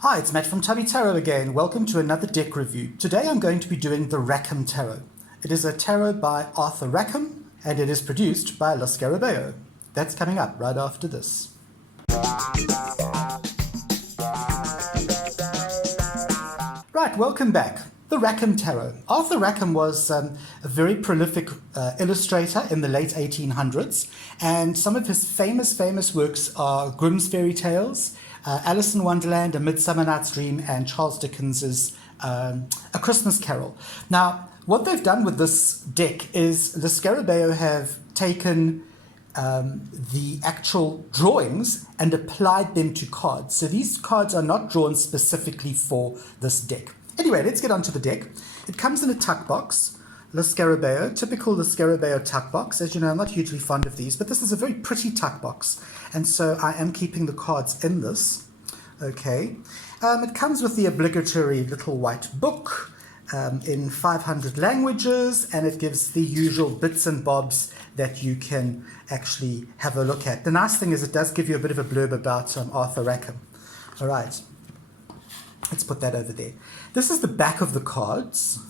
Hi, it's Matt from Tubby Tarot again. Welcome to another deck review. Today I'm going to be doing the Rackham Tarot. It is a tarot by Arthur Rackham and it is produced by illustrator. That's coming up right after this. Right, welcome back. The Rackham Tarot. Arthur Rackham was a very prolific illustrator in the late 1800s, and some of his famous works are Grimm's Fairy Tales, Alice in Wonderland, A Midsummer Night's Dream, and Charles Dickens's A Christmas Carol. Now, what they've done with this deck is the Scarabeo have taken the actual drawings and applied them to cards. So these cards are not drawn specifically for this deck. Anyway, let's get onto the deck. It comes in a tuck box, Le Scarabeo, typical Le Scarabeo tuck box. As you know, I'm not hugely fond of these, but this is a very pretty tuck box. And so I am keeping the cards in this. Okay. It comes with the obligatory little white book in 500 languages, and it gives the usual bits and bobs that you can actually have a look at. The nice thing is it does give you a bit of a blurb about Arthur Rackham. All right. Let's put that over there. This is the back of the cards.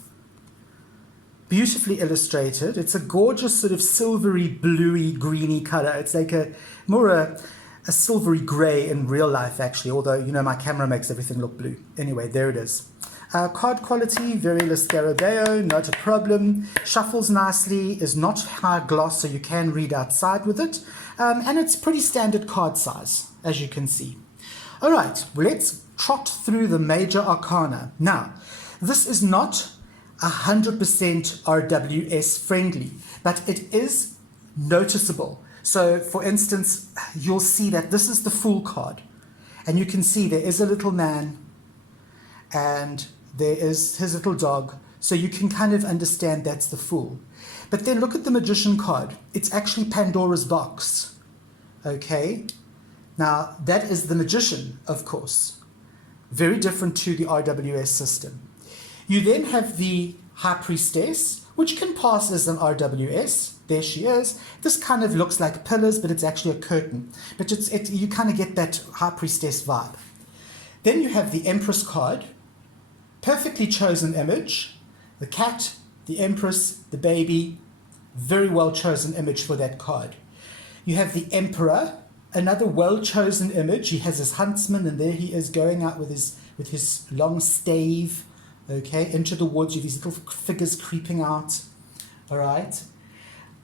Beautifully illustrated. It's a gorgeous sort of silvery, bluey, greeny color. It's like a silvery gray in real life, actually, although, you know, my camera makes everything look blue. Anyway, there it is. Card quality, very Le Scarabeo, not a problem. Shuffles nicely, is not high gloss, so you can read outside with it. And it's pretty standard card size, as you can see. All right, let's trot through the major arcana. Now, this is not 100% RWS friendly, but it is noticeable. So, for instance, you'll see that this is the Fool card. And you can see there is a little man and there is his little dog. So you can kind of understand that's the Fool. But then look at the Magician card. It's actually Pandora's box. Okay? Now, that is the Magician, of course. Very different to the RWS system. You then have the High Priestess, which can pass as an RWS. There she is. This kind of looks like pillars, but it's actually a curtain. But you kind of get that High Priestess vibe. Then you have the Empress card. Perfectly chosen image. The cat, the Empress, the baby. Very well chosen image for that card. You have the Emperor. Another well-chosen image. He has his huntsman, and there he is going out with his long stave, okay, into the woods with these little figures creeping out. All right.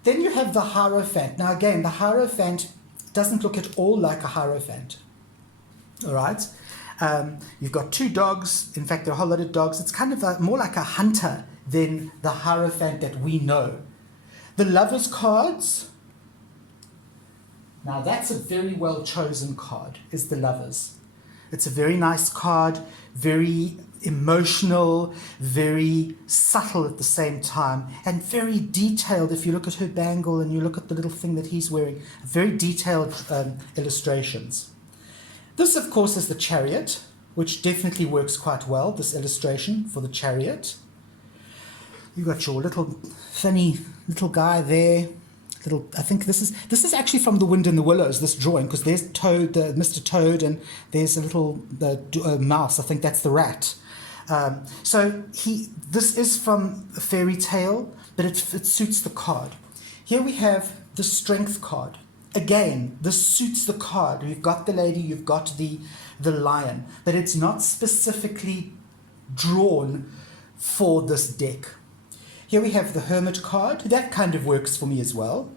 Then you have the Hierophant. Now again, the Hierophant doesn't look at all like a Hierophant. All right. You've got two dogs. In fact, there are a whole lot of dogs. It's kind of more like a hunter than the Hierophant that we know. The Lovers cards. Now that's a very well chosen card, is the Lovers. It's a very nice card, very emotional, very subtle at the same time, and very detailed. If you look at her bangle and you look at the little thing that he's wearing, very detailed illustrations. This, of course, is the Chariot, which definitely works quite well, this illustration for the Chariot. You've got your little funny little guy there. I think this is actually from The Wind in the Willows, this drawing, because there's Toad, Mr. Toad, and there's a little mouse. I think that's the rat. So this is from a fairy tale, but it suits the card. Here we have the Strength card. Again, this suits the card. You've got the lady, you've got the lion, but it's not specifically drawn for this deck. Here we have the Hermit card. That kind of works for me as well.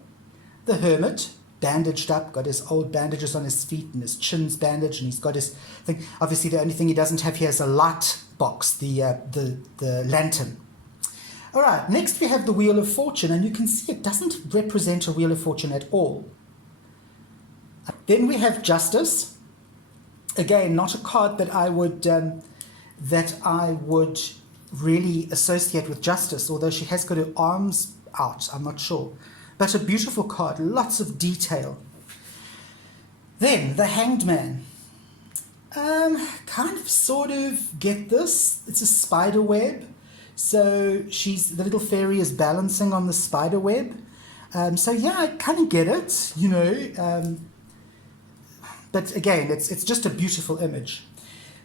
The Hermit, bandaged up, got his old bandages on his feet and his chin's bandaged, and he's got his thing. Obviously, the only thing he doesn't have here is a light box, the lantern. All right, next we have the Wheel of Fortune, and you can see it doesn't represent a Wheel of Fortune at all. Then we have Justice. Again, not a card that I would really associate with Justice, although she has got her arms out, I'm not sure. But a beautiful card, lots of detail. Then the Hanged Man. Kind of sort of get this. It's a spider web. So the little fairy is balancing on the spider web. So yeah, I kind of get it, you know. But again, it's just a beautiful image.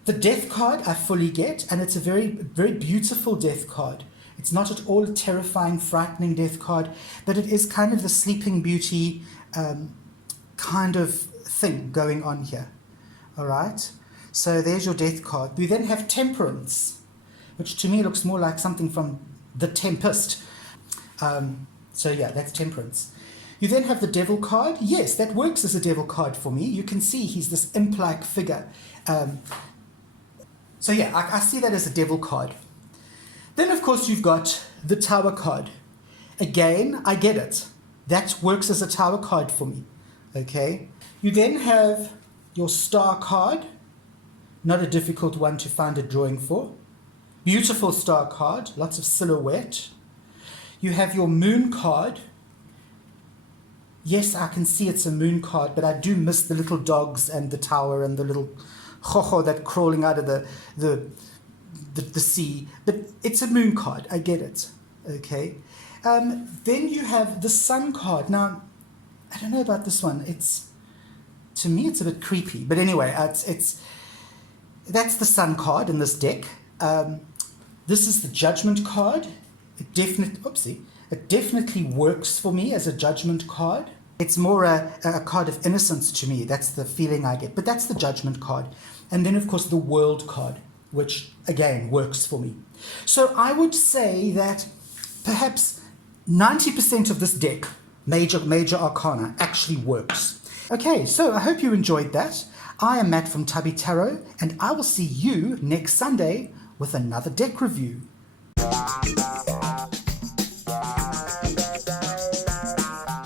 The death card I fully get, and it's a very, very beautiful death card. It's not at all a terrifying, frightening death card, but it is kind of the Sleeping Beauty kind of thing going on here. All right? So there's your death card. We then have Temperance, which to me looks more like something from The Tempest. So yeah, that's Temperance. You then have the Devil card. Yes, that works as a Devil card for me. You can see he's this imp-like figure. So yeah, I see that as a Devil card. Then, of course, you've got the Tower card. Again, I get it. That works as a Tower card for me. Okay? You then have your Star card. Not a difficult one to find a drawing for. Beautiful Star card. Lots of silhouette. You have your Moon card. Yes, I can see it's a moon card, but I do miss the little dogs and the tower and the little chocho that crawling out of the sea. But it's a moon card. I get it. Okay. Then you have the Sun card. Now, I don't know about this one. To me, it's a bit creepy. But anyway, that's the Sun card in this deck. This is the Judgment card. It definitely works for me as a Judgment card. It's more a card of innocence to me. That's the feeling I get. But that's the Judgment card. And then, of course, the World card, which, again, works for me. So I would say that perhaps 90% of this deck, major arcana, actually works. Okay, so I hope you enjoyed that. I am Matt from Tubby Tarot, and I will see you next Sunday with another deck review.